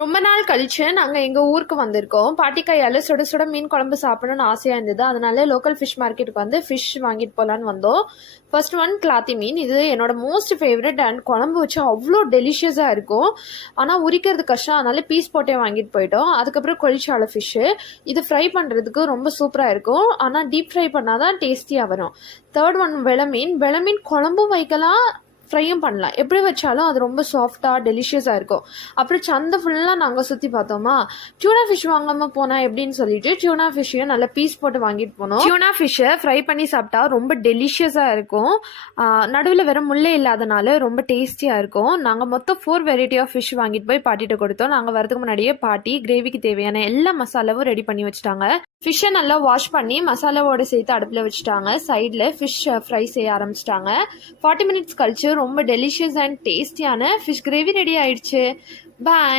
ரொம்ப நாள் கழிச்சு நாங்க எங்க ஊருக்கு வந்திருக்கோம். பாட்டி கையால சுட சுட மீன் குழம்பு சாப்பிடணும்னு ஆசையா இருந்தது. அதனால லோக்கல் ஃபிஷ் மார்க்கெட்டுக்கு வந்து ஃபிஷ் வாங்கிட்டு போலான்னு வந்தோம். ஃபர்ஸ்ட் ஒன் கிளாத்தி மீன். இது என்னோட மோஸ்ட் ஃபேவரட் அண்ட் குழம்பு வச்சு அவ்வளோ டெலிஷியஸா இருக்கும். ஆனா உரிக்கிறது கஷ்டம். அதனால பீஸ் போட்டே வாங்கிட்டு போயிட்டோம். அதுக்கப்புறம் கொழிச்சால ஃபிஷ். இது ஃப்ரை பண்றதுக்கு ரொம்ப சூப்பரா இருக்கும். ஆனா டீப் ஃப்ரை பண்ணாதான் டேஸ்டியா வரும். Third one வெளமீன். வெளமீன் குழம்பும் வைக்கலாம், ஃப்ரையும் பண்ணலாம். எப்படி வச்சாலும் அது ரொம்ப சாஃப்டாக டெலிஷியஸாக இருக்கும். அப்புறம் சந்தை ஃபுல்லாக நாங்கள் சுற்றி பார்த்தோமா, டியூனா ஃபிஷ் வாங்காமல் போனால் எப்படின்னு சொல்லிட்டு டியூனா ஃபிஷ்ஷையும் நல்லா பீஸ் போட்டு வாங்கிட்டு போனோம். டியூனா ஃபிஷ்ஷை ஃப்ரை பண்ணி சாப்பிட்டா ரொம்ப டெலிஷியஸாக இருக்கும். நடுவில் வேற முள்ளே இல்லாதனால ரொம்ப டேஸ்டியாக இருக்கும். நாங்கள் மொத்தம் 4 வெரைட்டி ஆஃப் ஃபிஷ் வாங்கிட்டு போய் பாட்டிகிட்ட கொடுத்தோம். நாங்கள் வரதுக்கு முன்னாடியே பாட்டி கிரேவிக்கு தேவையான எல்லா மசாலாவும் ரெடி பண்ணி வச்சுட்டாங்க. ஃபிஷ்ஷை நல்லா வாஷ் பண்ணி மசாலாவோட சேர்த்து அடுப்பில் வச்சுட்டாங்க. சைடில் ஃபிஷ் ஃப்ரை செய்ய ஆரம்பிச்சிட்டாங்க. 40 மினிட்ஸ் கழிச்சு ரொம்ப டெலிஷியஸ் அண்ட் டேஸ்டியான ஃபிஷ் கிரேவி ரெடி ஆயிடுச்சு. பாய்.